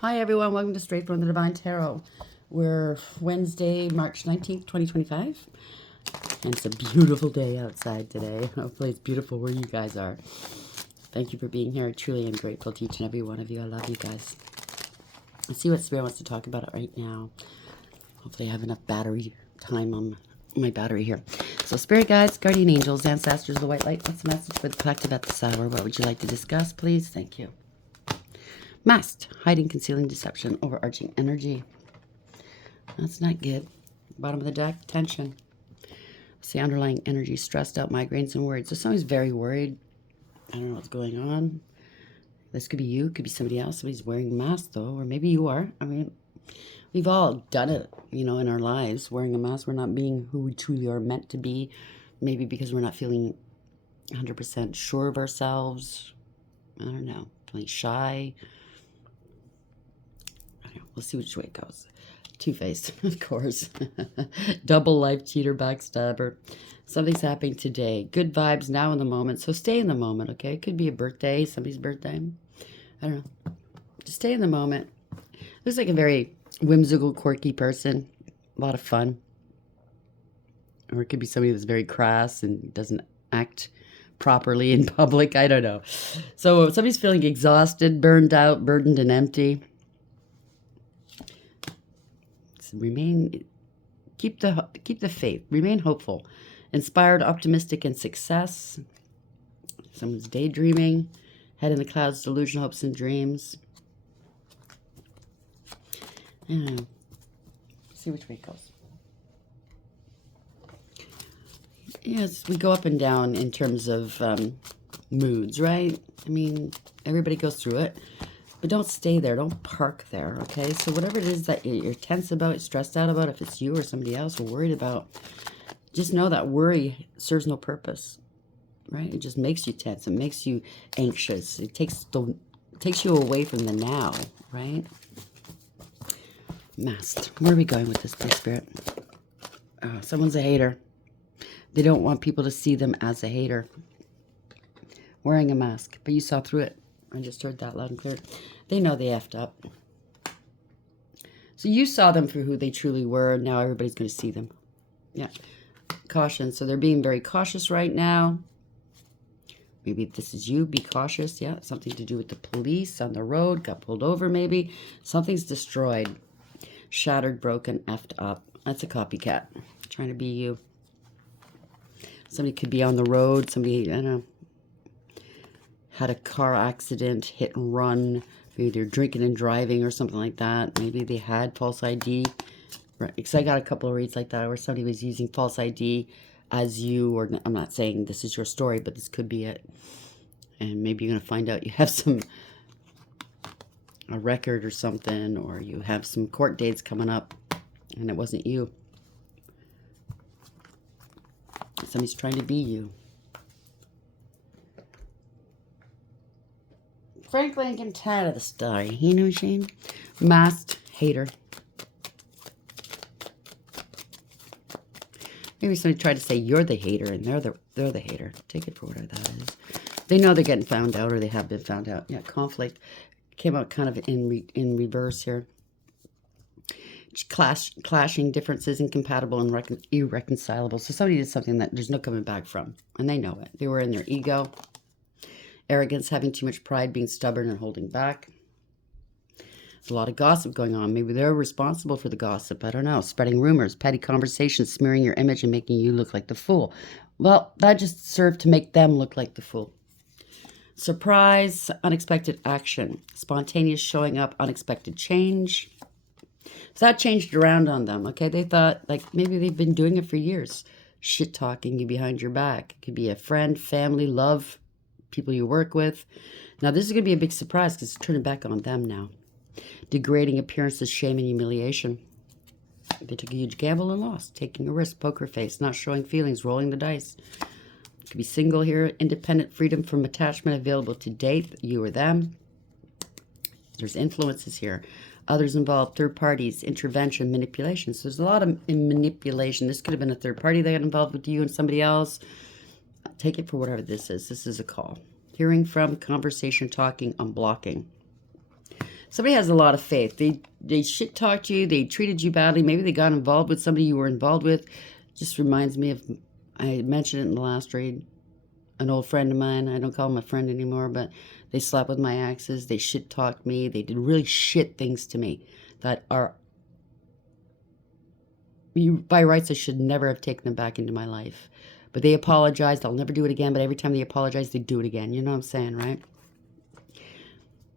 Hi everyone, welcome to Straight from the Divine Tarot. We're Wednesday, March 19th, 2025. And it's a beautiful day outside today. Hopefully it's beautiful where you guys are. Thank you for being here. I truly am grateful to each and every one of you. I love you guys. Let's see what Spirit wants to talk about right now. Hopefully I have enough battery time on my battery here. So Spirit guides, guardian angels, ancestors, the white light. What's the message for the collective at this hour? What would you like to discuss, please? Thank you. Masked, hiding, concealing, deception, overarching energy. That's not good. Bottom of the deck, tension. See, underlying energy, stressed out, migraines, and worried. So somebody's very worried. I don't know what's going on. This could be you, could be somebody else. Somebody's wearing a mask, though, or maybe you are. I mean, we've all done it, in our lives, wearing a mask. We're not being who we truly are meant to be. Maybe because we're not feeling 100% sure of ourselves. I don't know, feeling shy. We'll see which way it goes. Two-faced, of course. Double life cheater, backstabber. Something's happening today. Good vibes now in the moment. So stay in the moment, okay? It could be a birthday, somebody's birthday. I don't know. Just stay in the moment. Looks like a very whimsical, quirky person. A lot of fun. Or it could be somebody that's very crass and doesn't act properly in public. I don't know. So somebody's feeling exhausted, burned out, burdened, and empty. Keep the faith, remain hopeful, inspired, optimistic, and success. Someone's daydreaming, head in the clouds, delusion, hopes, and dreams. I don't know. See which way it goes. Yes, we go up and down in terms of moods, right? I mean, everybody goes through it. But don't stay there. Don't park there, okay? So whatever it is that you're tense about, stressed out about, if it's you or somebody else or worried about, just know that worry serves no purpose, right? It just makes you tense. It makes you anxious. It takes you away from the now, right? Masked. Where are we going with this, please, Spirit? Oh, someone's a hater. They don't want people to see them as a hater. Wearing a mask, but you saw through it. I just heard that loud and clear. They know they effed up. So you saw them for who they truly were. Now everybody's going to see them. Yeah. Caution. So they're being very cautious right now. Maybe this is you. Be cautious. Yeah. Something to do with the police on the road. Got pulled over maybe. Something's destroyed. Shattered, broken, effed up. That's a copycat. Trying to be you. Somebody could be on the road. Somebody, I don't know, had a car accident, hit and run, maybe they're drinking and driving or something like that. Maybe they had false ID. Right, because I got a couple of reads like that where somebody was using false ID as you, or I'm not saying this is your story, but this could be it. And maybe you're going to find out you have a record or something, or you have some court dates coming up, and it wasn't you. Somebody's trying to be you. Frankly, I'm getting tired of the story. You know what I'm saying? Masked hater. Maybe somebody tried to say you're the hater, and they're the hater. Take it for whatever that is. They know they're getting found out, or they have been found out. Yeah, conflict came out kind of in reverse here. Clashing differences, incompatible and irreconcilable. So somebody did something that there's no coming back from, and they know it. They were in their ego. Arrogance, having too much pride, being stubborn and holding back. There's a lot of gossip going on. Maybe they're responsible for the gossip. I don't know. Spreading rumors, petty conversations, smearing your image and making you look like the fool. Well, that just served to make them look like the fool. Surprise, unexpected action. Spontaneous showing up, unexpected change. So that changed around on them, okay? They thought, like, maybe they've been doing it for years. Shit-talking you behind your back. It could be a friend, family, love, people you work with. Now, this is going to be a big surprise because it's turning back on them now. Degrading appearances, shame, and humiliation. They took a huge gamble and lost. Taking a risk, poker face, not showing feelings, rolling the dice. Could be single here. Independent, freedom from attachment available to date, you or them. There's influences here. Others involved, third parties, intervention, manipulation. So there's a lot of manipulation. This could have been a third party that got involved with you and somebody else. Take it for whatever this is. This is a call. Hearing from, conversation, talking, unblocking. Somebody has a lot of faith. They shit talked you. They treated you badly. Maybe they got involved with somebody you were involved with. Just reminds me of, I mentioned it in the last read, an old friend of mine. I don't call him a friend anymore, but they slept with my exes. They shit talked me. They did really shit things to me that are, by rights, I should never have taken them back into my life. But they apologized. I'll never do it again. But every time they apologize, they do it again. You know what I'm saying, right?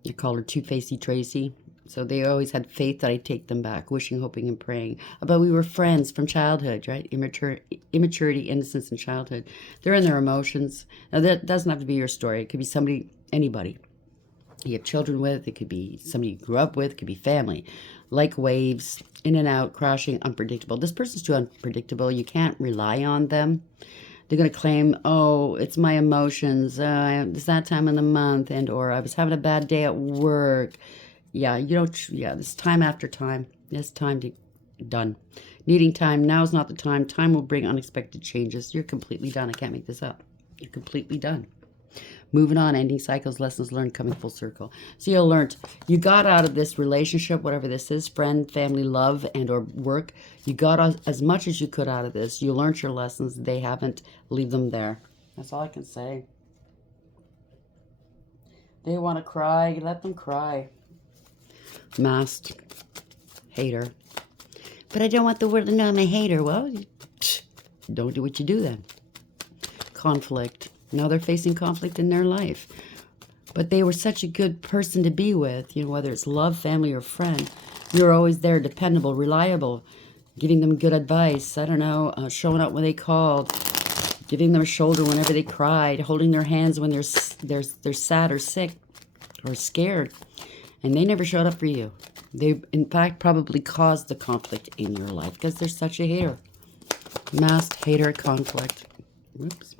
I call her two-facey Tracie. So they always had faith that I'd take them back, wishing, hoping, and praying. But we were friends from childhood, right? Immaturity, innocence, and childhood. They're in their emotions. Now, that doesn't have to be your story. It could be somebody, anybody you have children with. It could be somebody you grew up with. It could be family. Like waves, in and out, crashing, unpredictable. This person's too unpredictable. You can't rely on them. They're going to claim, oh, it's my emotions. It's that time of the month, and or I was having a bad day at work. Yeah, you don't. Yeah, this time after time. It's time to done. Needing time. Now is not the time. Time will bring unexpected changes. You're completely done. I can't make this up. You're completely done. Moving on, ending cycles, lessons learned, coming full circle. So you learned, you got out of this relationship, whatever this is, friend, family, love, and or work. You got as much as you could out of this. You learned your lessons. They haven't. Leave them there. That's all I can say. They want to cry. Let them cry. Masked. Hater. But I don't want the world to know I'm a hater. Well, don't do what you do then. Conflict. Now they're facing conflict in their life. But they were such a good person to be with, you know, whether it's love, family, or friend. You're always there, dependable, reliable, giving them good advice. I don't know, showing up when they called, giving them a shoulder whenever they cried, holding their hands when they're sad or sick or scared. And they never showed up for you. They, in fact, probably caused the conflict in your life because they're such a hater. Masked hater conflict. Whoops.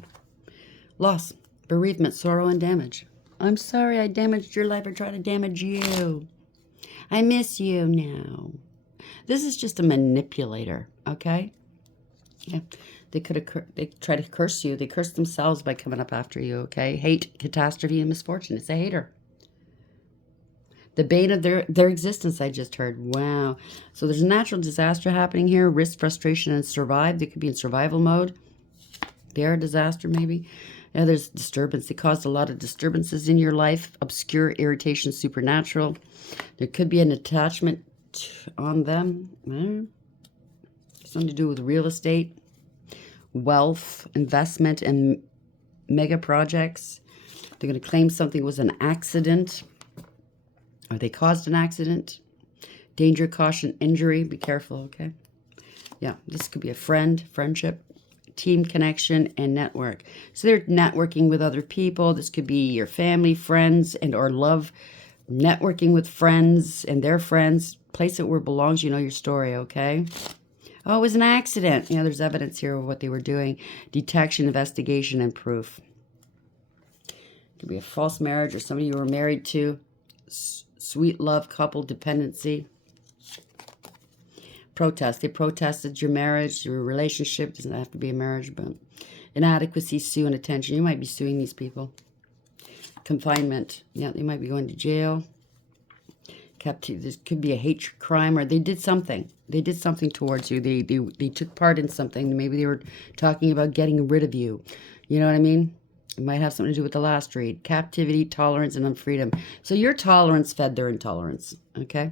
Loss, bereavement, sorrow, and damage. I'm sorry I damaged your life or tried to damage you. I miss you now. This is just a manipulator, okay? Yeah, they try to curse you. They curse themselves by coming up after you, okay? Hate, catastrophe, and misfortune. It's a hater. The bane of their existence, I just heard. Wow. So there's a natural disaster happening here. Risk, frustration, and survive. They could be in survival mode. They're a disaster, maybe. Yeah, there's disturbance. They caused a lot of disturbances in your life. Obscure, irritation, supernatural. There could be an attachment on them. Something to do with real estate, wealth, investment, and mega projects. They're going to claim something was an accident. Or they caused an accident. Danger, caution, injury. Be careful, okay? Yeah, this could be a friend, friendship, team connection, and network. So they're networking with other people. This could be your family, friends, and or love. Networking with friends and their friends. Place it where it belongs. You know your story, okay? Oh, it was an accident. You know, there's evidence here of what they were doing. Detection, investigation, and proof. It could be a false marriage or somebody you were married to. Sweet love, couple, dependency. Protest. They protested your marriage, your relationship. Doesn't have to be a marriage, but inadequacy, sue, and attention. You might be suing these people. Confinement. Yeah, they might be going to jail. Captivity. This could be a hate crime, or they did something. They did something towards you. They took part in something. Maybe they were talking about getting rid of you. You know what I mean? It might have something to do with the last read. Captivity, tolerance, and unfreedom. So your tolerance fed their intolerance. Okay?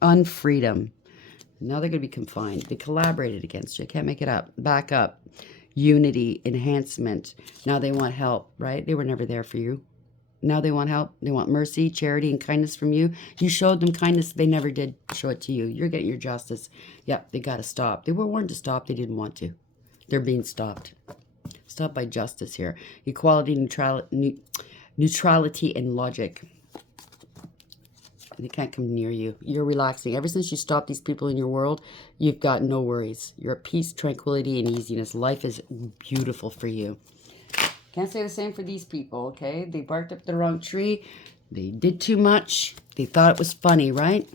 Unfreedom. Now they're going to be confined. They collaborated against you. I can't make it up. Back up. Unity, enhancement. Now they want help, right? They were never there for you. Now they want help. They want mercy, charity, and kindness from you. You showed them kindness. They never did show it to you. You're getting your justice. Yep, they got to stop. They were warned to stop. They didn't want to. They're being stopped. Stopped by justice here. Equality, neutrality, and logic. They can't come near you. You're relaxing. Ever since you stopped these people in your world, you've got no worries. You're at peace, tranquility, and easiness. Life is beautiful for you. Can't say the same for these people, okay? They barked up the wrong tree. They did too much. They thought it was funny, right?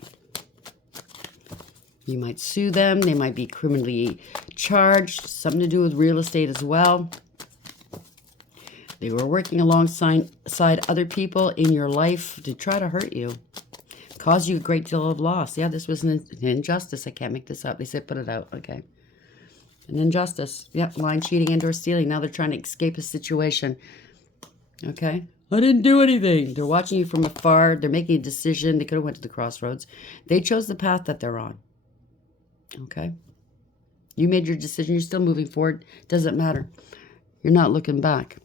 You might sue them. They might be criminally charged. Something to do with real estate as well. They were working alongside other people in your life to try to hurt you. Caused you a great deal of loss. Yeah, this was an injustice. I can't make this up. They said put it out. Okay. An injustice. Yep, lying, cheating, and or stealing. Now they're trying to escape a situation. Okay. I didn't do anything. They're watching you from afar. They're making a decision. They could have went to the crossroads. They chose the path that they're on. Okay. You made your decision. You're still moving forward. Doesn't matter. You're not looking back.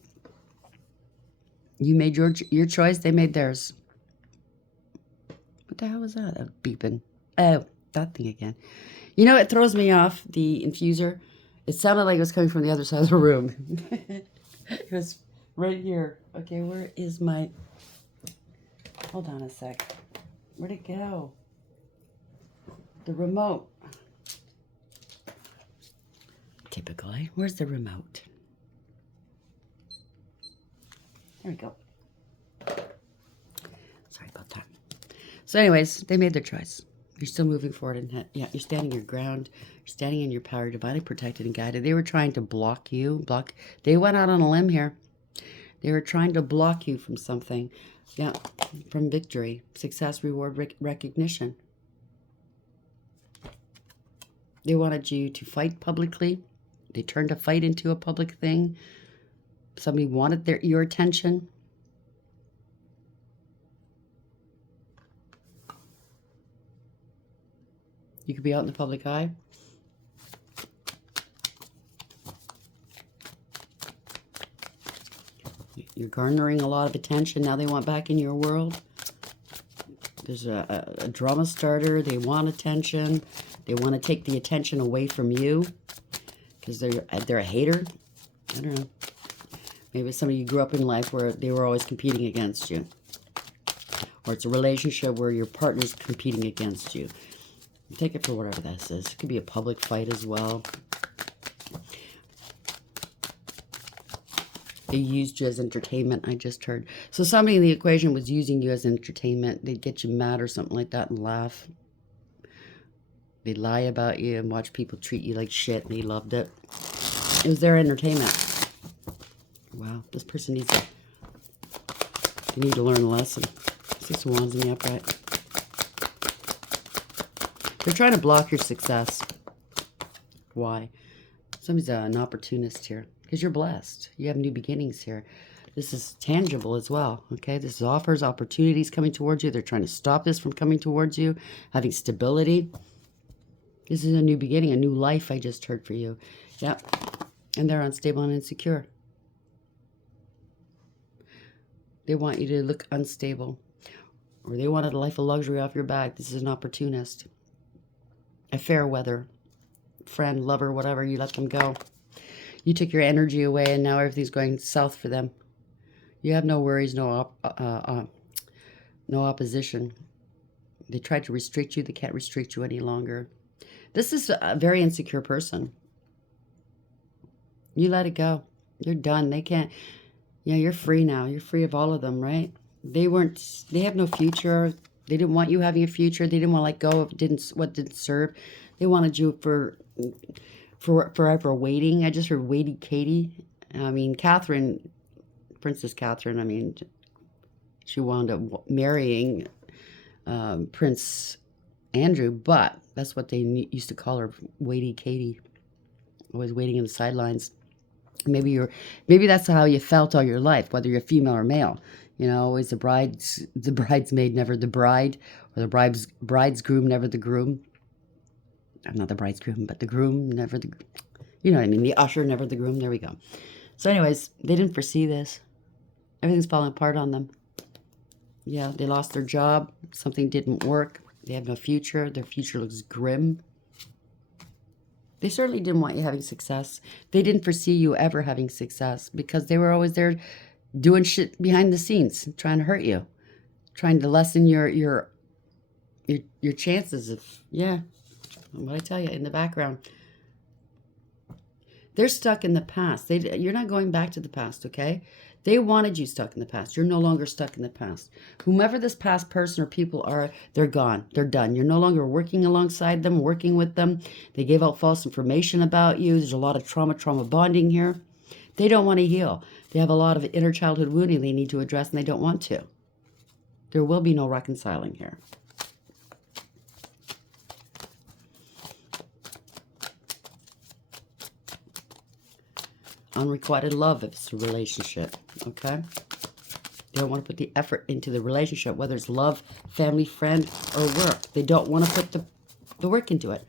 You made your choice. They made theirs. What the hell was that? A beeping. Oh, that thing again. You know, it throws me off, the infuser. It sounded like it was coming from the other side of the room. It was right here. Okay, where is my... Hold on a sec. Where'd it go? The remote. Typical, eh? Where's the remote? There we go. Sorry about that. So anyways, they made their choice. You're still moving forward. And yeah, you're standing your ground. You're standing in your power, divinely protected and guided. They were trying to block you. They went out on a limb here. They were trying to block you from something. Yeah, from victory, success, reward, recognition. They wanted you to fight publicly. They turned a fight into a public thing. Somebody wanted your attention. You could be out in the public eye. You're garnering a lot of attention. Now they want back in your world. There's a drama starter. They want attention. They want to take the attention away from you because they're a hater. I don't know. Maybe it's somebody you grew up in life where they were always competing against you. Or it's a relationship where your partner's competing against you. Take it for whatever this is. It could be a public fight as well. They used you as entertainment, I just heard. So somebody in the equation was using you as entertainment. They'd get you mad or something like that and laugh. They'd lie about you and watch people treat you like shit, and they loved it. It was their entertainment. Wow, this person needs to... They need to learn a lesson. 6 of Wands in the upright. They're trying to block your success. Why? Somebody's an opportunist here. Because you're blessed. You have new beginnings here. This is tangible as well. Okay? This is offers, opportunities coming towards you. They're trying to stop this from coming towards you. Having stability. This is a new beginning, a new life I just heard for you. Yep. And they're unstable and insecure. They want you to look unstable. Or they wanted a life of luxury off your back. This is an opportunist. A fair weather friend, lover, whatever, you let them go. You took your energy away and now everything's going south for them. You have no worries, no opposition. They tried to restrict you. They can't restrict you any longer. This is a very insecure person. You let it go. You're done. They can't. Yeah, you're free now. You're free of all of them, right? They have no future. They didn't want you having a future. They didn't want to let go of what didn't serve. They wanted you for forever waiting. I just heard Weighty Katie. I mean, Catherine, Princess Catherine, I mean, she wound up marrying Prince Andrew, but that's what they used to call her, Weighty Katie. Always waiting in the sidelines. Maybe that's how you felt all your life, whether you're female or male. You know, always the bridesmaid, never the bride, or the bridegroom, never the groom. I'm not the bridegroom, but the groom, never the... You know what I mean? The usher, never the groom. There we go. So anyways, they didn't foresee this. Everything's falling apart on them. Yeah, they lost their job. Something didn't work. They have no future. Their future looks grim. They certainly didn't want you having success. They didn't foresee you ever having success because they were always there doing shit behind the scenes, trying to hurt you, trying to lessen your chances of, yeah, what I tell you, in the background. They're stuck in the past. You're not going back to the past, okay? They wanted you stuck in the past. You're no longer stuck in the past. Whomever this past person or people are, they're gone. They're done. You're no longer working alongside them, working with them. They gave out false information about you. There's a lot of trauma bonding here. They don't want to heal. They have a lot of inner childhood wounding they need to address, and they don't want to. There will be no reconciling here. unrequited love if it's a relationship, okay? They don't want to put the effort into the relationship, whether it's love, family, friend, or work. They don't want to put the work into it.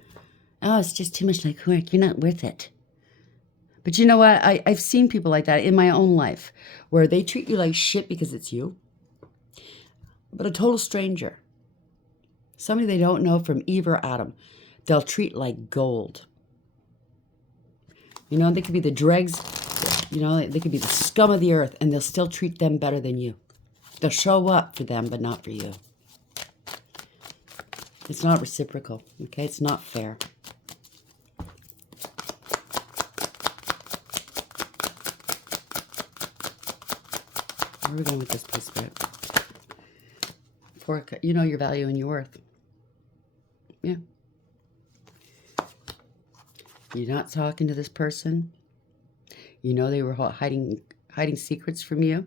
Oh, it's just too much like work. You're not worth it. But you know what? I've seen people like that in my own life where they treat you like shit because it's you. But a total stranger, somebody they don't know from Eve or Adam, they'll treat like gold. You know, they could be the dregs, you know, they could be the scum of the earth, and they'll still treat them better than you. They'll show up for them, but not for you. It's not reciprocal, okay? It's not fair. Where are we going with this, please, Spirit? You know your value and your worth. Yeah. You're not talking to this person. You know they were hiding secrets from you.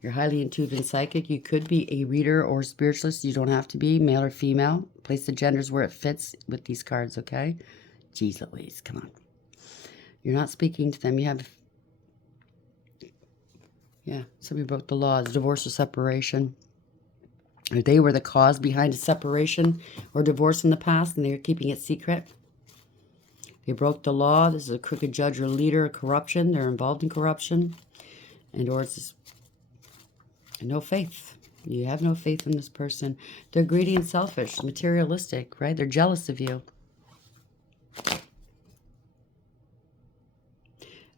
You're highly intuitive and psychic. You could be a reader or spiritualist. You don't have to be male or female. Place the genders where it fits with these cards, okay? Jeez Louise, come on. You're not speaking to them. You have... Yeah, somebody broke the laws. Divorce or separation. Or they were the cause behind a separation or divorce in the past, and they were keeping it secret. They broke the law. This is a crooked judge or leader of corruption. They're involved in corruption. And or it's just no faith. You have no faith in this person. They're greedy and selfish, materialistic, right? They're jealous of you.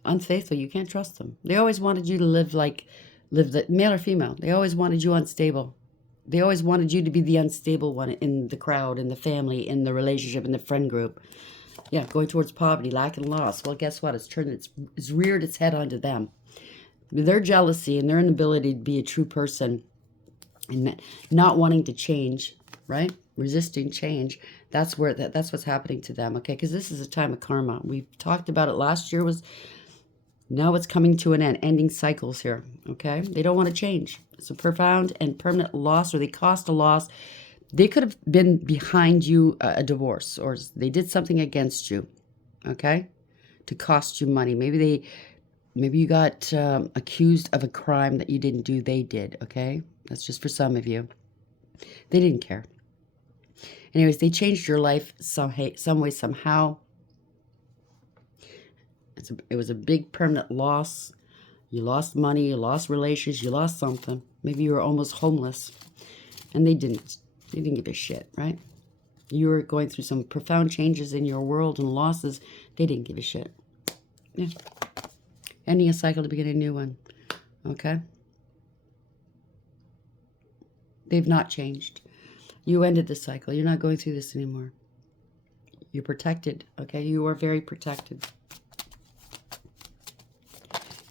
Unfaithful. You can't trust them. They always wanted you to live the male or female. They always wanted you unstable. They always wanted you to be the unstable one in the crowd, in the family, in the relationship, in the friend group. Yeah, going towards poverty, lack, and loss. Well, guess what? It's reared its head onto them. Their jealousy and their inability to be a true person and not wanting to change, right? Resisting change. That's what's happening to them, okay? Because this is a time of karma. We talked about it last year. Now it's coming to an end, ending cycles here, okay? They don't want to change. It's a profound and permanent loss, or they cost a loss. They could have been behind you a divorce, or they did something against you, okay, to cost you money. Maybe you got accused of a crime that you didn't do. They did, okay? That's just for some of you. They didn't care. Anyways, they changed your life some way, somehow. It was a big permanent loss. You lost money, you lost relations, you lost something. Maybe you were almost homeless. And they didn't give a shit, right? You were going through some profound changes in your world and losses. They didn't give a shit. Yeah. Ending a cycle to begin a new one. Okay? They've not changed. You ended the cycle. You're not going through this anymore. You're protected, okay? You are very protected.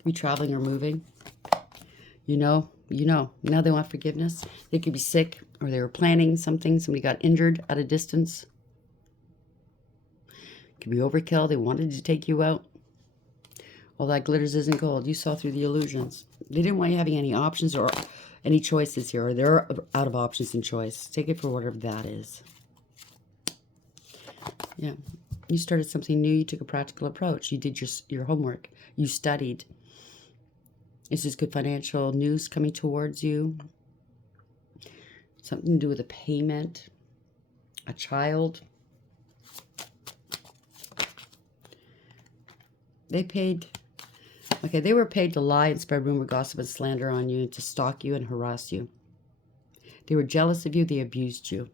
You traveling or moving. You know. Now they want forgiveness. They could be sick, or they were planning something. Somebody got injured at a distance. It could be overkill. They wanted to take you out. All that glitters isn't gold. You saw through the illusions. They didn't want you having any options or any choices here, or they're out of options and choice. Take it for whatever that is. Yeah. You started something new. You took a practical approach. You did your homework. You studied. This is good financial news coming towards you. Something to do with a payment. A child. They were paid to lie and spread rumor, gossip, and slander on you, to stalk you and harass you. They were jealous of you. They abused you.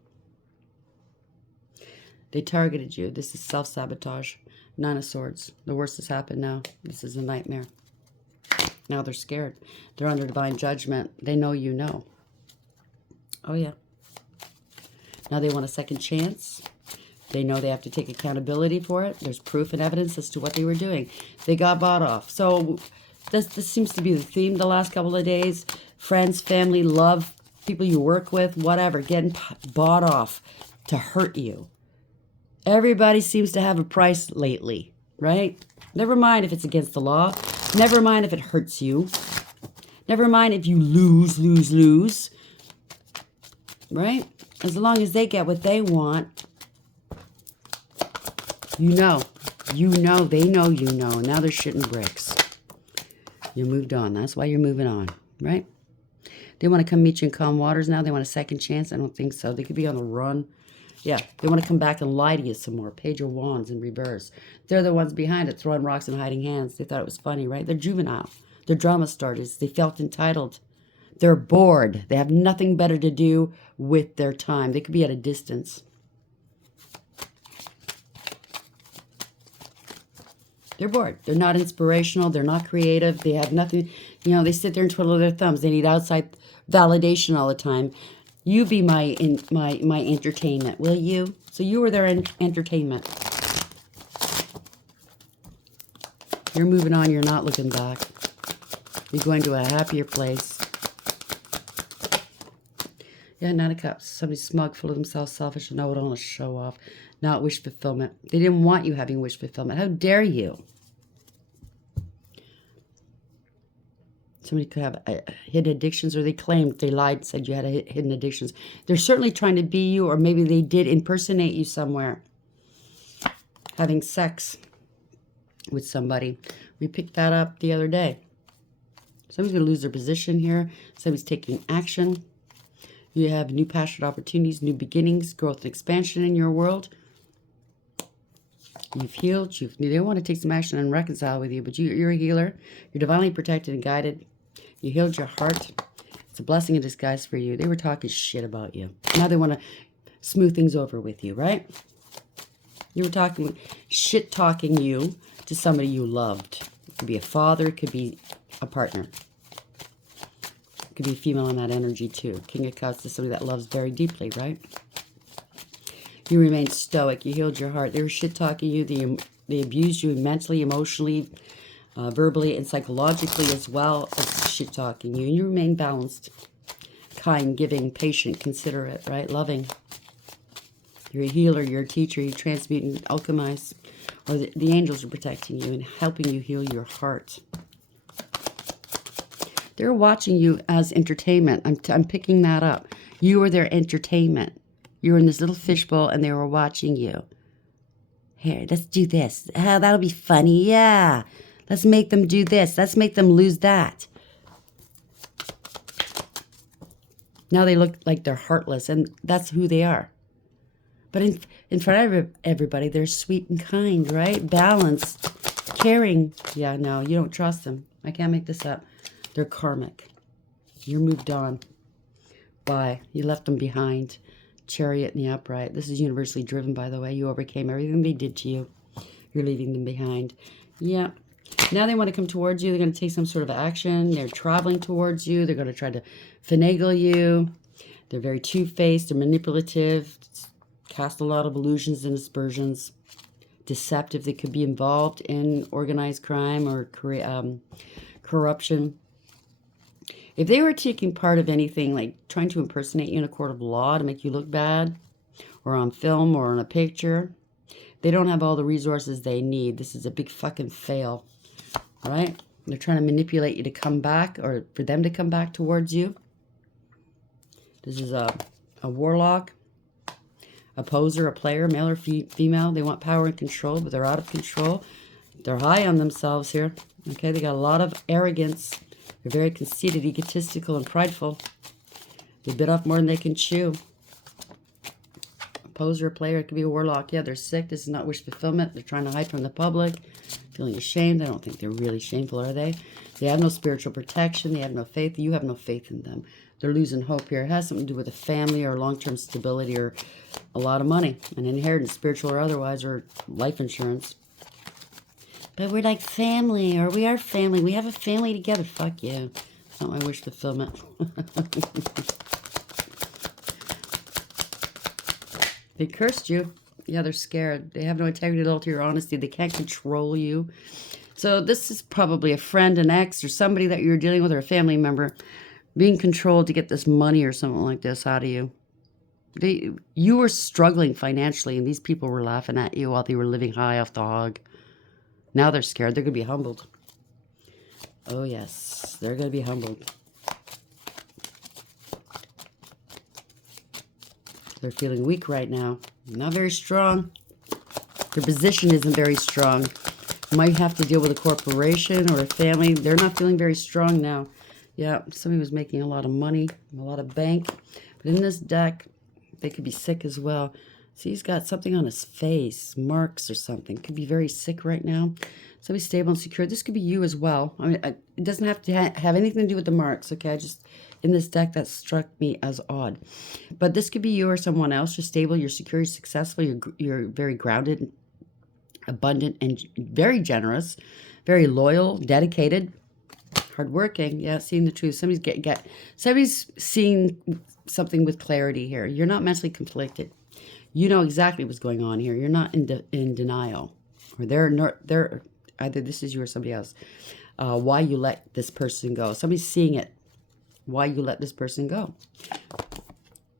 They targeted you. This is self-sabotage. Nine of Swords. The worst has happened now. This is a nightmare. Now they're scared. They're under divine judgment. They know you know. Oh, yeah. Now they want a second chance. They know they have to take accountability for it. There's proof and evidence as to what they were doing. They got bought off. So this seems to be the theme the last couple of days. Friends, family, love, people you work with, whatever, getting bought off to hurt you. Everybody seems to have a price lately, right? Never mind if it's against the law. Never mind if it hurts you. Never mind if you lose. Right? As long as they get what they want, you know You know, they know you know. Now they're shitting bricks. You moved on. That's why you're moving on, right? They want to come meet you in calm waters now. They want a second chance. I don't think so. They could be on the run. Yeah, they want to come back and lie to you some more. Page of Wands in reverse. They're the ones behind it, throwing rocks and hiding hands. They thought it was funny, right? They're juvenile. They're drama starters. They felt entitled. They're bored. They have nothing better to do with their time. They could be at a distance. They're bored. They're not inspirational. They're not creative. They have nothing. You know, they sit there and twiddle their thumbs. They need outside validation all the time. You be my entertainment, will you? So you are their entertainment. You're moving on. You're not looking back. You're going to a happier place. Yeah, Nine of Cups. Somebody smug, full of themselves, selfish, and know it all to show off. Not wish fulfillment. They didn't want you having wish fulfillment. How dare you? Somebody could have hidden addictions, or they claimed, they lied and said you had hidden addictions. They're certainly trying to be you, or maybe they did impersonate you somewhere. Having sex with somebody. We picked that up the other day. Somebody's going to lose their position here. Somebody's taking action. You have new passionate opportunities, new beginnings, growth and expansion in your world. You've healed. They want to take some action and reconcile with you, but you're a healer. You're divinely protected and guided. You healed your heart. It's a blessing in disguise for you. They were talking shit about you. Now they want to smooth things over with you, right? You were talking, shit-talking you to somebody you loved. It could be a father. It could be a partner. It could be a female in that energy too. King of Cups is somebody that loves very deeply, right? You remained stoic. You healed your heart. They were shit-talking you. They abused you mentally, emotionally, verbally, and psychologically, as well as shit-talking you. And you remain balanced, kind, giving, patient, considerate, right? Loving. You're a healer. You're a teacher. You transmute and alchemize. Or the angels are protecting you and helping you heal your heart. They're watching you as entertainment. I'm picking that up. You are their entertainment. You were in this little fishbowl, and they were watching you. Here, let's do this. Oh, that'll be funny. Yeah. Let's make them do this. Let's make them lose that. Now they look like they're heartless, and that's who they are. But in front of everybody, they're sweet and kind, right? Balanced, caring. Yeah, no, you don't trust them. I can't make this up. They're karmic. You're moved on. Bye. You left them behind. Chariot in the upright. This is universally driven, by the way. You overcame everything they did to you. You're leaving them behind. Yeah. Now they want to come towards you. They're going to take some sort of action. They're traveling towards you. They're going to try to finagle you. They're very two-faced. They're manipulative. Cast a lot of illusions and aspersions. Deceptive. They could be involved in organized crime or corruption. If they were taking part of anything, like trying to impersonate you in a court of law to make you look bad, or on film or on a picture, they don't have all the resources they need. This is a big fucking fail, right? They're trying to manipulate you to come back, or for them to come back towards you. This is a warlock, a poser, a player, male or female. They want power and control, but they're out of control. They're high on themselves here. Okay, they got a lot of arrogance. They're very conceited, egotistical, and prideful. They bit off more than they can chew. A poser, a player, it could be a warlock. Yeah, they're sick. This is not wish fulfillment. They're trying to hide from the public, feeling ashamed. I don't think they're really shameful, are they? They have no spiritual protection. They have no faith. You have no faith in them. They're losing hope here. It has something to do with a family or long-term stability or a lot of money, an inheritance, spiritual or otherwise, or life insurance. But we're like family, or we are family. We have a family together. Fuck you. It's not my wish fulfillment. They cursed you. Yeah, they're scared. They have no integrity, loyalty, or honesty. They can't control you. So this is probably a friend, an ex, or somebody that you're dealing with, or a family member being controlled to get this money or something like this out of you. You were struggling financially, and these people were laughing at you while they were living high off the hog. Now they're scared. They're going to be humbled. Oh, yes. They're going to be humbled. They're feeling weak right now. Not very strong. Their position isn't very strong. Might have to deal with a corporation or a family. They're not feeling very strong now. Yeah, somebody was making a lot of money, a lot of bank. But in this deck, they could be sick as well. See, he's got something on his face, marks or something. Could be very sick right now. Somebody stable and secure. This could be you as well. I mean, it doesn't have to have anything to do with the marks, okay? In this deck, that struck me as odd. But this could be you or someone else. You're stable, you're secure, you're successful, you're very grounded, abundant, and very generous, very loyal, dedicated, hardworking. Yeah, seeing the truth. Somebody's seeing something with clarity here. You're not mentally conflicted. You know exactly what's going on here. You're not in denial. Or they're either this is you or somebody else. Why you let this person go. Somebody's seeing it. Why you let this person go.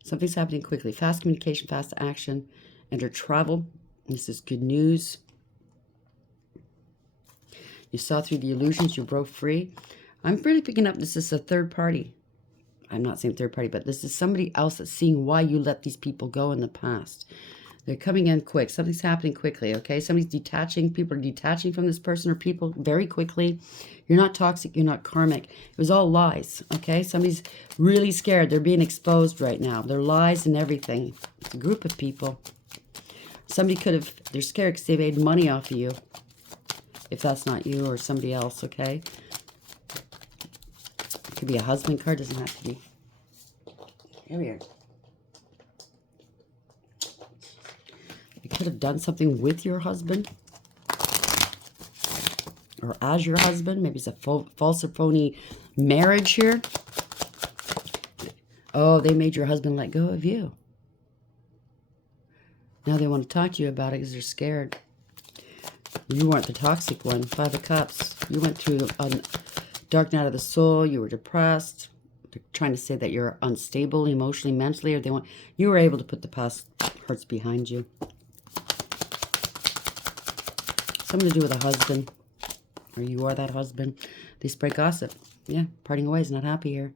Something's happening quickly. Fast communication, fast action. Enter travel. This is good news. You saw through the illusions. You broke free. I'm really picking up this is a third party. I'm not saying third party, but this is somebody else that's seeing why you let these people go in the past. They're coming in quick. Something's happening quickly, okay? Somebody's detaching. People are detaching from this person or people very quickly. You're not toxic. You're not karmic. It was all lies, okay? Somebody's really scared. They're being exposed right now. They're lies and everything. It's a group of people. Somebody they're scared because they made money off of you. If that's not you or somebody else, okay? It could be a husband card. Doesn't have to be. Here we are. You could have done something with your husband. Or as your husband. Maybe it's a false or phony marriage here. Oh, they made your husband let go of you. Now they want to talk to you about it because they're scared. You weren't the toxic one. 5 of Cups. You went through a dark night of the soul. You were depressed. They're trying to say that you're unstable emotionally, mentally, or you were able to put the past hurts behind you. Something to do with a husband. Or you are that husband. They spread gossip. Yeah, parting ways, not happy here.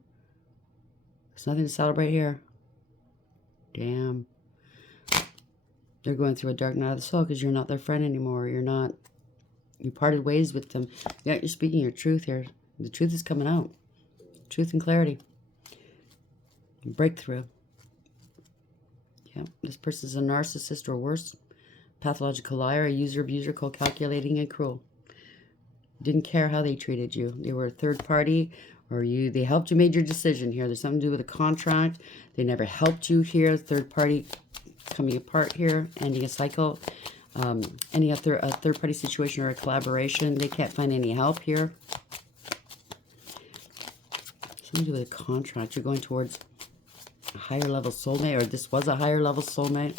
There's nothing to celebrate here. Damn. They're going through a dark night of the soul because you're not their friend anymore. You parted ways with them. Yeah, you're speaking your truth here. The truth is coming out. Truth and clarity. Breakthrough. Yeah, this person's a narcissist or worse. Pathological liar, a user, abuser, cold, calculating, and cruel. Didn't care how they treated you. They were a third party, or they helped you made your decision here. There's something to do with a contract. They never helped you here. Third party coming apart here, ending a cycle, ending a third party situation or a collaboration. They can't find any help here. Something to do with a contract. You're going towards a higher level soulmate, or this was a higher level soulmate.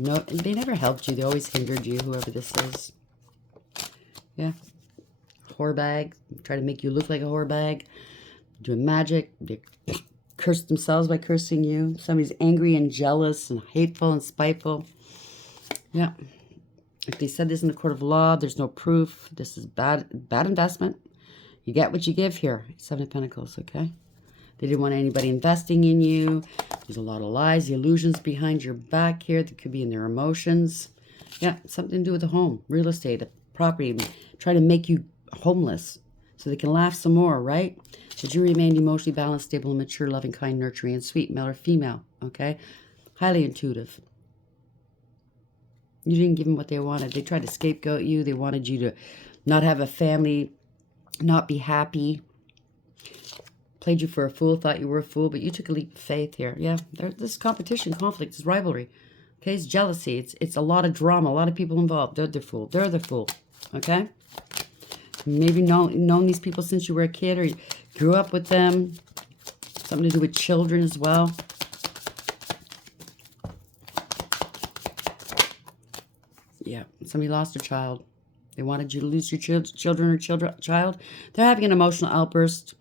No, they never helped you. They always hindered you, whoever this is. Yeah. Whore bag. Try to make you look like a whore bag. Doing magic. They curse themselves by cursing you. Somebody's angry and jealous and hateful and spiteful. Yeah. If they said this in the court of law, there's no proof. This is bad investment. You get what you give here. 7 of Pentacles, okay? They didn't want anybody investing in you. There's a lot of lies, the illusions behind your back here. That could be in their emotions. Yeah, something to do with the home, real estate, a property. Try to make you homeless so they can laugh some more, right? But you remained emotionally balanced, stable, and mature, loving, kind, nurturing, and sweet, male or female, okay? Highly intuitive. You didn't give them what they wanted. They tried to scapegoat you. They wanted you to not have a family, not be happy. Played you for a fool, thought you were a fool, but you took a leap of faith here. Yeah, this competition, conflict, this rivalry. Okay, it's jealousy. It's a lot of drama, a lot of people involved. They're the fool. They're the fool. Okay? Maybe known these people since you were a kid or you grew up with them. Something to do with children as well. Yeah, somebody lost a child. They wanted you to lose your children or child. They're having an emotional outburst.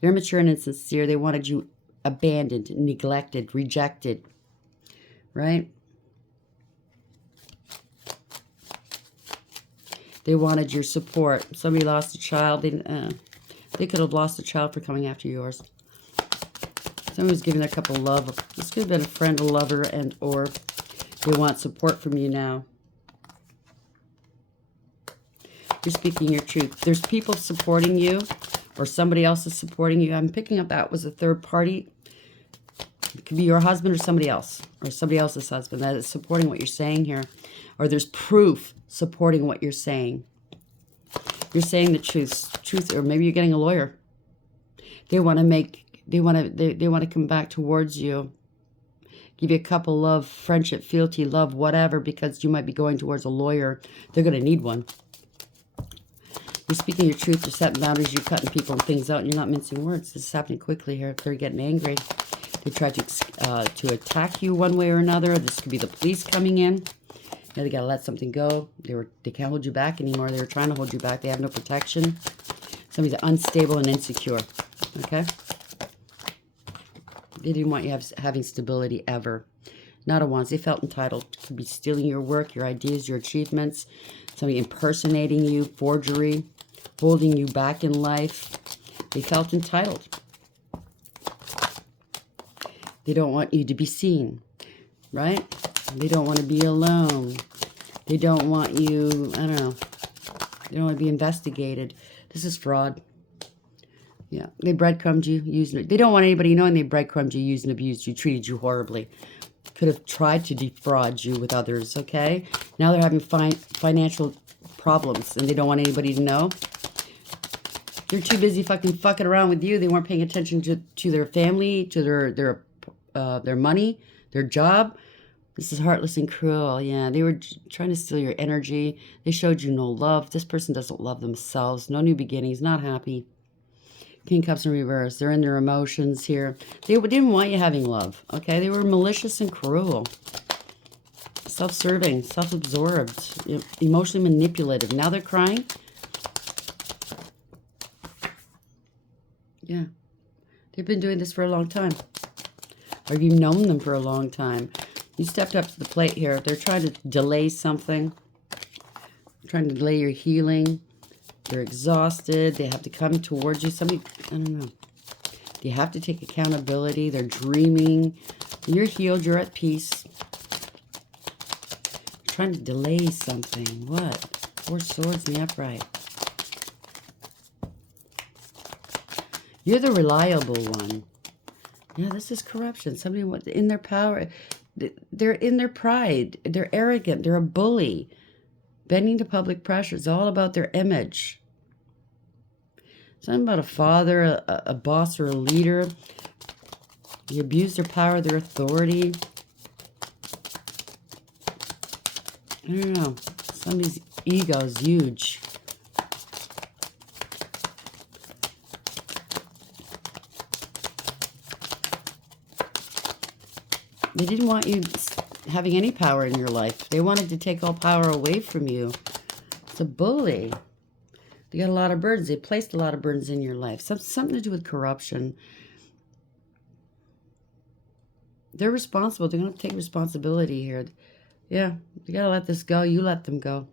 They're immature and insincere. They wanted you abandoned, neglected, rejected. Right? They wanted your support. Somebody lost a child. They could have lost a child for coming after yours. Someone who's giving a couple of love. This could have been a friend, a lover, and or they want support from you now. You're speaking your truth. There's people supporting you, or somebody else is supporting you. I'm picking up that was a third party. It could be your husband or somebody else, or somebody else's husband that is supporting what you're saying here. Or there's proof supporting what you're saying. You're saying the truth, or maybe you're getting a lawyer. They want to come back towards you. Give you a couple love, friendship, fealty, love, whatever, because you might be going towards a lawyer. They're going to need one. You're speaking your truth. You're setting boundaries. You're cutting people and things out. And you're not mincing words. This is happening quickly here. They're getting angry. They try to attack you one way or another. This could be the police coming in. Now they got to let something go. They can't hold you back anymore. They were trying to hold you back. They have no protection. Somebody's unstable and insecure. Okay? They didn't want you having stability ever. Not a once. They felt entitled. Could be stealing your work, your ideas, your achievements. Somebody impersonating you, forgery, holding you back in life. They felt entitled. They don't want you to be seen, right? They don't want to be alone. They don't want you, I don't know. They don't want to be investigated. This is fraud. Yeah, they breadcrumbed you, used it. They don't want anybody knowing they breadcrumbed you, used and abused you, treated you horribly. Could have tried to defraud you with others, okay? Now they're having financial problems, and they don't want anybody to know. They're too busy fucking around with you. They weren't paying attention to their family, to their money, their job. This is heartless and cruel. Yeah, they were trying to steal your energy. They showed you no love. This person doesn't love themselves. No new beginnings. Not happy. King Cups in reverse. They're in their emotions here. They didn't want you having love. Okay, they were malicious and cruel. Self-serving, self-absorbed, emotionally manipulative. Now they're crying. Yeah. They've been doing this for a long time. Or you've known them for a long time. You stepped up to the plate here. They're trying to delay something. Trying to delay your healing. They're exhausted. They have to come towards you. Somebody, I don't know. They have to take accountability. They're dreaming. You're healed. You're at peace. Trying to delay something. What? Four swords in the upright. You're the reliable one. Yeah, this is corruption. Somebody in their power. They're in their pride. They're arrogant. They're a bully. Bending to public pressure. It's all about their image. Something about a father, a boss, or a leader. They abuse their power, their authority. I don't know. Somebody's ego is huge. They didn't want you having any power in your life. They wanted to take all power away from you. It's a bully. They got a lot of burdens. They placed a lot of burdens in your life. Something to do with corruption. They're responsible. They're going to take responsibility here. Yeah, you got to let this go. You let them go.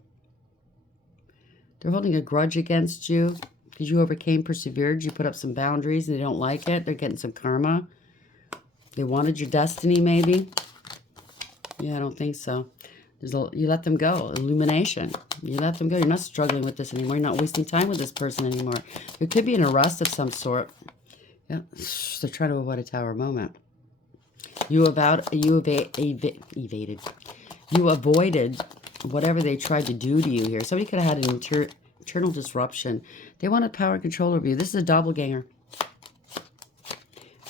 They're holding a grudge against you because you overcame, persevered. You put up some boundaries and they don't like it. They're getting some karma. They wanted your destiny, maybe. Yeah, I don't think so. You let them go. Illumination. You let them go. You're not struggling with this anymore. You're not wasting time with this person anymore. There could be an arrest of some sort. Yeah, they're trying to avoid a tower moment. You evaded. You avoided whatever they tried to do to you here. Somebody could have had an internal disruption. They wanted power and control over you. This is a doppelganger.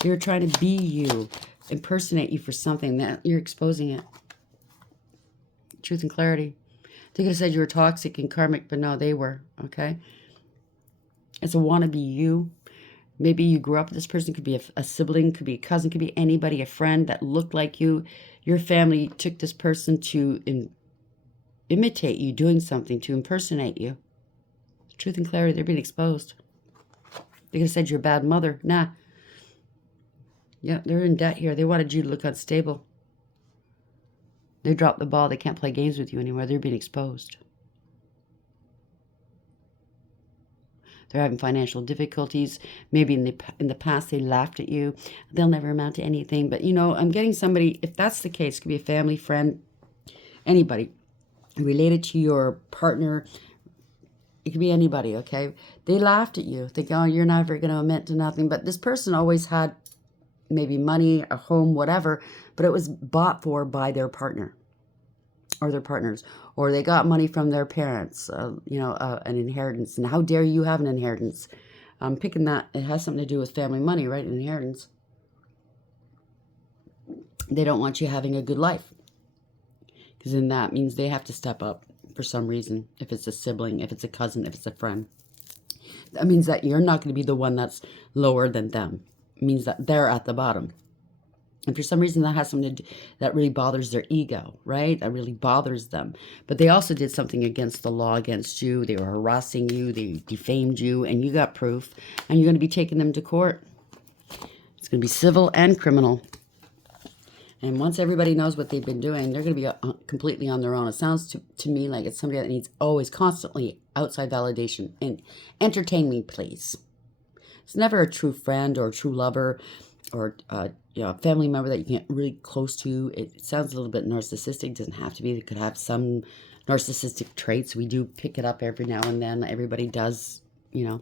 They were trying to be you, impersonate you for something. That you're exposing it. Truth and clarity. They could have said you were toxic and karmic, but no, they were, okay? It's a wannabe you. Maybe you grew up with this person. Could be a sibling, could be a cousin, could be anybody, a friend that looked like you. Your family took this person to imitate you, doing something, to impersonate you. Truth and clarity, they're being exposed. They could have said you're a bad mother. Nah. Yeah, they're in debt here. They wanted you to look unstable. They dropped the ball. They can't play games with you anymore. They're being exposed. They're having financial difficulties. Maybe in the past they laughed at you. They'll never amount to anything. But, you know, I'm getting somebody, if that's the case, it could be a family, friend, anybody related to your partner. It could be anybody, okay? They laughed at you. Think, oh, you're never going to amount to nothing. But this person always had maybe money, a home, whatever, but it was bought for by their partner or their partners, or they got money from their parents, you know, an inheritance. And how dare you have an inheritance? I'm picking that. It has something to do with family money, right? An inheritance. They don't want you having a good life, because then that means they have to step up for some reason. If it's a sibling, if it's a cousin, if it's a friend, that means that you're not going to be the one that's lower than them. It means that they're at the bottom. And for some reason that has something to do, that really bothers their ego, right? That really bothers them. But they also did something against the law against you. They were harassing you. They defamed you, and you got proof. And you're going to be taking them to court. It's going to be civil and criminal. And once everybody knows what they've been doing, they're going to be completely on their own. It sounds to me like it's somebody that needs always, constantly outside validation. And entertain me, please. It's never a true friend or a true lover or you know, a family member that you get really close to. It sounds a little bit narcissistic. It doesn't have to be. It could have some narcissistic traits. We do pick it up every now and then. Everybody does, you know.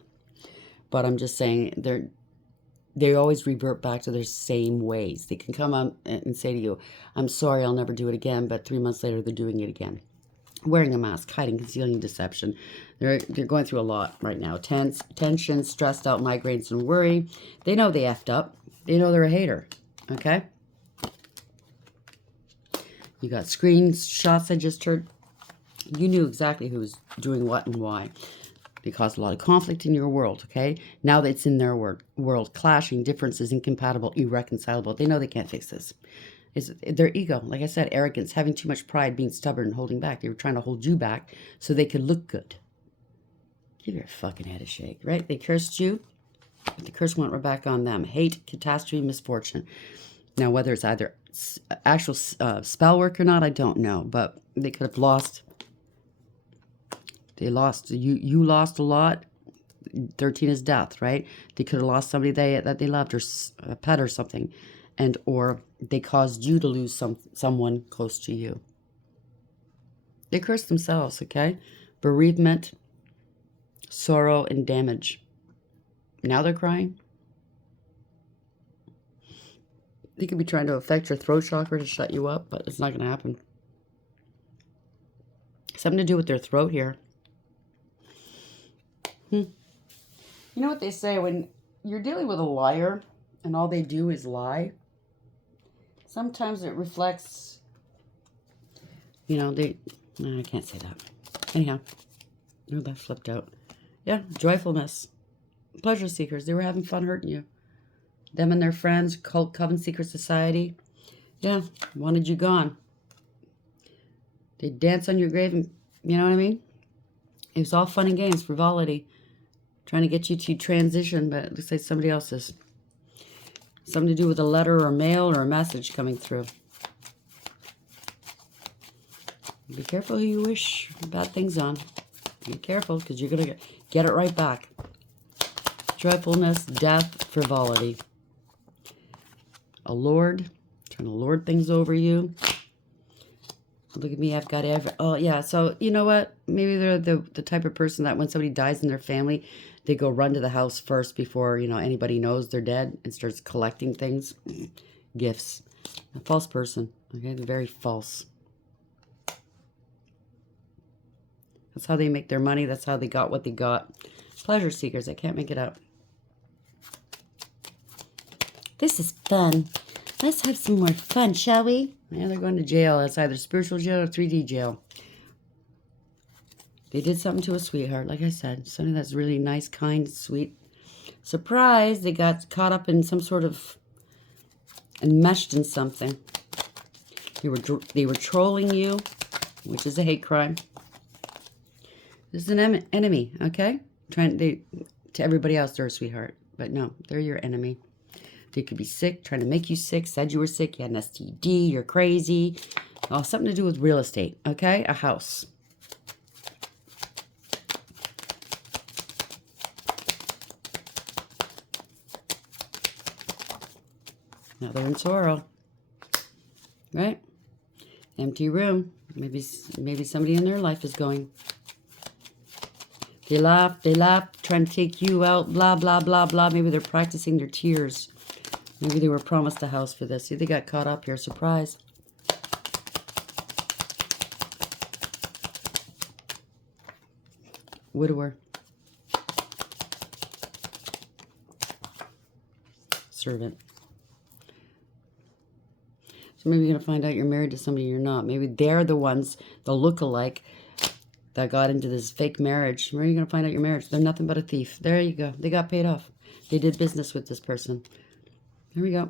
But I'm just saying they always revert back to their same ways. They can come up and say to you, I'm sorry, I'll never do it again. But 3 months later, they're doing it again. Wearing a mask, hiding, concealing, deception. They're going through a lot right now. Tension, stressed out, migraines, and worry. They know they effed up. They know they're a hater. Okay? You got screenshots I just heard. You knew exactly who was doing what and why. They caused a lot of conflict in your world, okay? Now that it's in their world, clashing, differences, incompatible, irreconcilable. They know they can't fix this. It's their ego. Like I said, arrogance, having too much pride, being stubborn, and holding back. They were trying to hold you back so they could look good. Give your fucking head a shake, right? They cursed you, but the curse went right back on them. Hate, catastrophe, misfortune. Now, whether it's either actual spell work or not, I don't know. But they could have lost. They lost. You lost a lot. 13 is death, right? They could have lost somebody that they loved, or a pet or something. And or they caused you to lose someone close to you. They cursed themselves, okay? Bereavement, sorrow, and damage. Now they're crying. They could be trying to affect your throat chakra to shut you up, but it's not going to happen. Something to do with their throat here. You know what they say, when you're dealing with a liar and all they do is lie, sometimes it reflects, you know, I can't say that. Anyhow, oh, that flipped out. Yeah, joyfulness. Pleasure seekers. They were having fun hurting you. Them and their friends, cult, coven, secret society. Yeah, wanted you gone. They'd dance on your grave, and you know what I mean? It was all fun and games, frivolity. Trying to get you to transition, but it looks like somebody else's. Something to do with a letter or mail or a message coming through. Be careful who you wish bad things on. Be careful, because you're going to get it right back. Joyfulness, death, frivolity. A lord, trying to lord things over you. Look at me, I've got oh yeah, so you know what? Maybe they're the type of person that when somebody dies in their family, they go run to the house first before, you know, anybody knows they're dead, and starts collecting things. Gifts. A false person. Okay, they're very false. That's how they make their money. That's how they got what they got. Pleasure seekers. I can't make it up. This is fun. Let's have some more fun, shall we? Yeah, they're going to jail. It's either spiritual jail or 3D jail. They did something to a sweetheart, like I said. Something that's really nice, kind, sweet. Surprise! They got caught up in some sort of... enmeshed in something. They were trolling you, which is a hate crime. This is an enemy, okay? To everybody else, they're a sweetheart. But no, they're your enemy. They could be sick, trying to make you sick, said you were sick, you had an STD, you're crazy. Oh, something to do with real estate, okay? A house. Now they're in sorrow. Right? Empty room. Maybe somebody in their life is going. They laugh, trying to take you out, blah, blah, blah, blah. Maybe they're practicing their tears. Maybe they were promised a house for this. See, they got caught up here. Surprise. Widower. Servant. So maybe you're going to find out you're married to somebody you're not. Maybe they're the ones, the look-alike, that got into this fake marriage. Where are you going to find out your marriage? They're nothing but a thief. There you go. They got paid off. They did business with this person. There we go.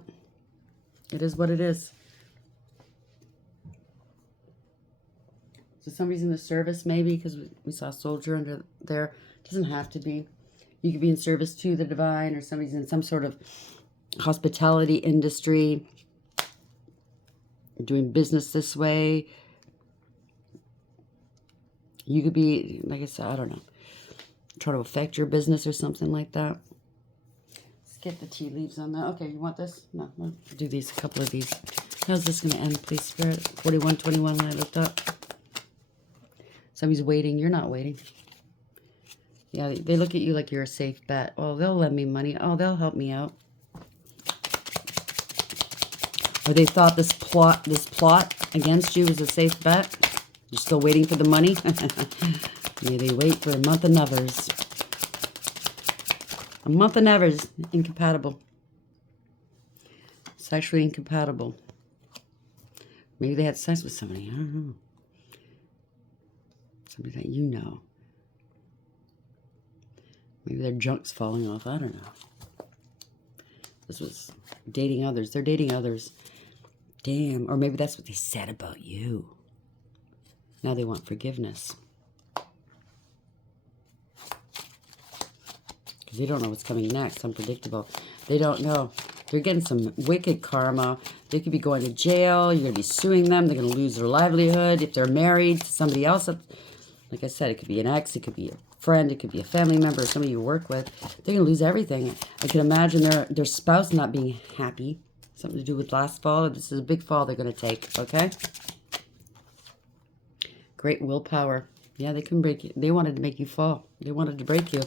It is what it is. So somebody's in the service, maybe, because we saw a soldier under there. Doesn't have to be. You could be in service to the divine, or somebody's in some sort of hospitality industry, doing business this way. You could be, like I said, I don't know, try to affect your business or something like that. Let's get the tea leaves on that. Okay, you want this? No, I'll do these, a couple of these. How's this going to end, please, Spirit? 4121 when I looked up. Somebody's waiting. You're not waiting. Yeah, they look at you like you're a safe bet. Oh, they'll lend me money. Oh, they'll help me out. Or they thought this plot against you was a safe bet. You're still waiting for the money? May they wait for a month of nevers. A month of nevers. Incompatible. Sexually incompatible. Maybe they had sex with somebody. I don't know. Somebody that you know. Maybe their junk's falling off. I don't know. This was dating others. They're dating others. Damn. Or maybe that's what they said about you. Now they want forgiveness. Because they don't know what's coming next. Unpredictable. They don't know. They're getting some wicked karma. They could be going to jail. You're going to be suing them. They're going to lose their livelihood. If they're married to somebody else, like I said, it could be an ex. It could be a friend. It could be a family member or somebody you work with. They're going to lose everything. I can imagine their spouse not being happy. Something to do with last fall. This is a big fall they're going to take. Okay? Great willpower. Yeah, they can break you. They wanted to make you fall. They wanted to break you.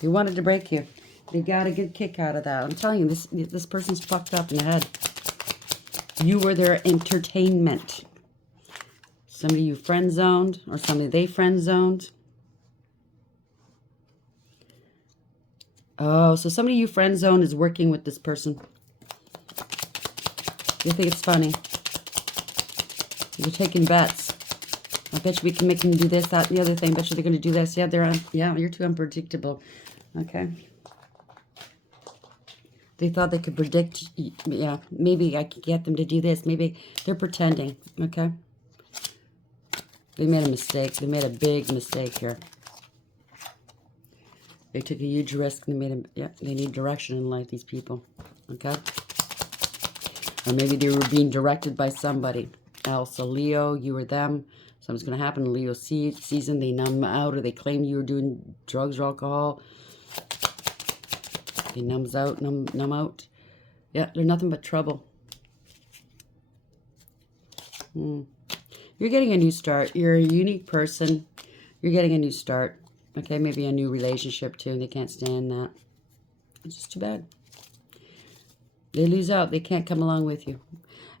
They wanted to break you. They got a good kick out of that. I'm telling you, this person's fucked up in the head. You were their entertainment. Somebody you friend-zoned or somebody they friend-zoned. Oh, so somebody you friend-zoned is working with this person. You think it's funny. You're taking bets. I bet you we can make them do this, that, and the other thing. Bet you they're going to do this. Yeah, you're too unpredictable. Okay. They thought they could predict. Yeah, maybe I could get them to do this. Maybe they're pretending. Okay. They made a mistake. They made a big mistake here. They took a huge risk. They made they need direction in life, these people. Okay. Or maybe they were being directed by somebody else. A Leo, you or them. Something's going to happen in Leo season. They numb out or they claim you were doing drugs or alcohol. They numb out. Yeah, they're nothing but trouble. You're getting a new start. You're a unique person. You're getting a new start. Okay, maybe a new relationship too, and they can't stand that. It's just too bad. They lose out. They can't come along with you.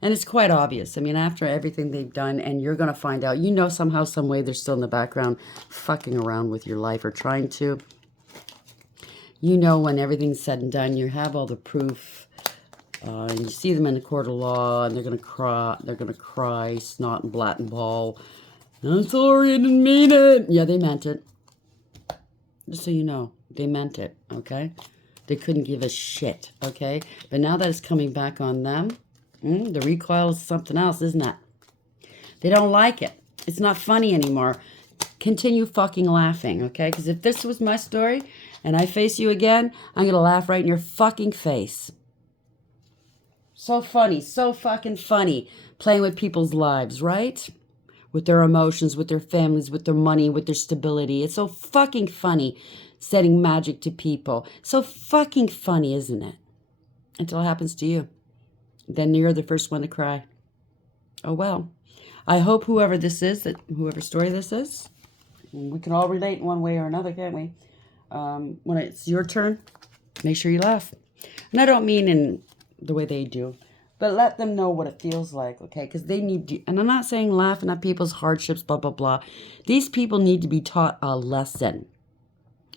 And it's quite obvious. I mean, after everything they've done, and you're going to find out, you know somehow, some way, they're still in the background fucking around with your life or trying to. You know when everything's said and done, you have all the proof. And you see them in the court of law, and they're going to cry. They're going to cry, snot and blat and ball. I'm sorry, I didn't mean it. Yeah, they meant it. Just so you know, they meant it, okay? They couldn't give a shit, okay? But now that it's coming back on them, the recoil is something else, isn't it? They don't like it. It's not funny anymore. Continue fucking laughing, okay? Because if this was my story and I face you again, I'm going to laugh right in your fucking face. So funny, so fucking funny, playing with people's lives, right? With their emotions, with their families, with their money, with their stability. It's so fucking funny setting magic to people. So fucking funny, isn't it? until it happens to you. Then you're the first one to cry. Oh, well. I hope whoever this is, whoever story this is, we can all relate in one way or another, can't we? When it's your turn, make sure you laugh. And I don't mean in the way they do, but let them know what it feels like, okay? Because they need to, and I'm not saying laughing at people's hardships, blah, blah, blah. These people need to be taught a lesson.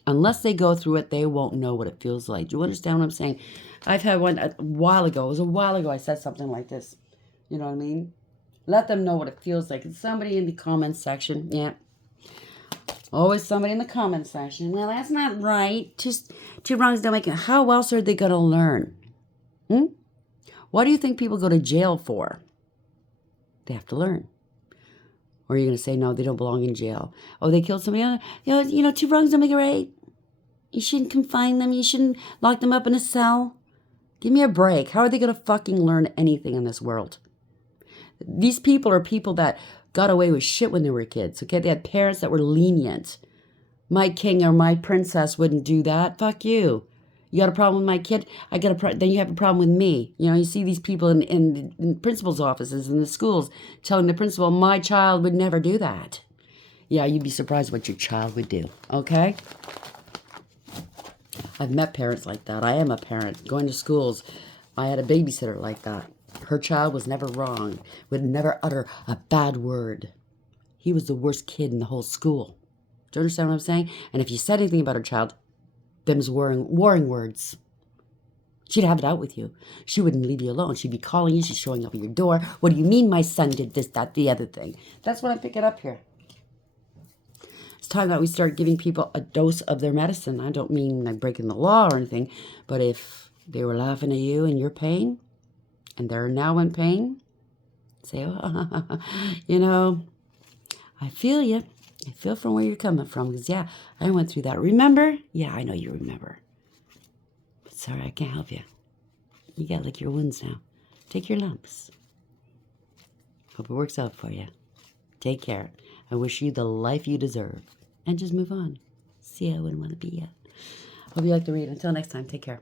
Unless they go through it, they won't know what it feels like. Do you understand what I'm saying? I've had one a while ago. It was a while ago I said something like this. You know what I mean? Let them know what it feels like. And somebody in the comments section, yeah. Always somebody in the comments section. Well, that's not right. Just two wrongs don't make it. How else are they going to learn? What do you think people go to jail for? They have to learn. Or are you going to say, no, they don't belong in jail? Oh, they killed somebody. You know, two wrongs don't make it right. You shouldn't confine them. You shouldn't lock them up in a cell. Give me a break. How are they going to fucking learn anything in this world? These people are people that got away with shit when they were kids, okay? They had parents that were lenient. My king or my princess wouldn't do that. Fuck you. You got a problem with my kid? Then you have a problem with me. You know, you see these people in principal's offices in the schools telling the principal, my child would never do that. Yeah, you'd be surprised what your child would do, okay? I've met parents like that. I am a parent. Going to schools, I had a babysitter like that. Her child was never wrong, would never utter a bad word. He was the worst kid in the whole school. Do you understand what I'm saying? And if you said anything about her child, them's warring words. She'd have it out with you. She wouldn't leave you alone. She'd be calling you. She's showing up at your door. What do you mean my son did this, that, the other thing? That's what I'm picking up here. It's time that we start giving people a dose of their medicine. I don't mean like breaking the law or anything, but if they were laughing at you in your pain, and they're now in pain, say, oh, you know, I feel you. I feel from where you're coming from. Because, yeah, I went through that. Remember? Yeah, I know you remember. But sorry, I can't help you. You got to lick your wounds now. Take your lumps. Hope it works out for you. Take care. I wish you the life you deserve. And just move on. See, I wouldn't want to be yet. Hope you like the read. Until next time, take care.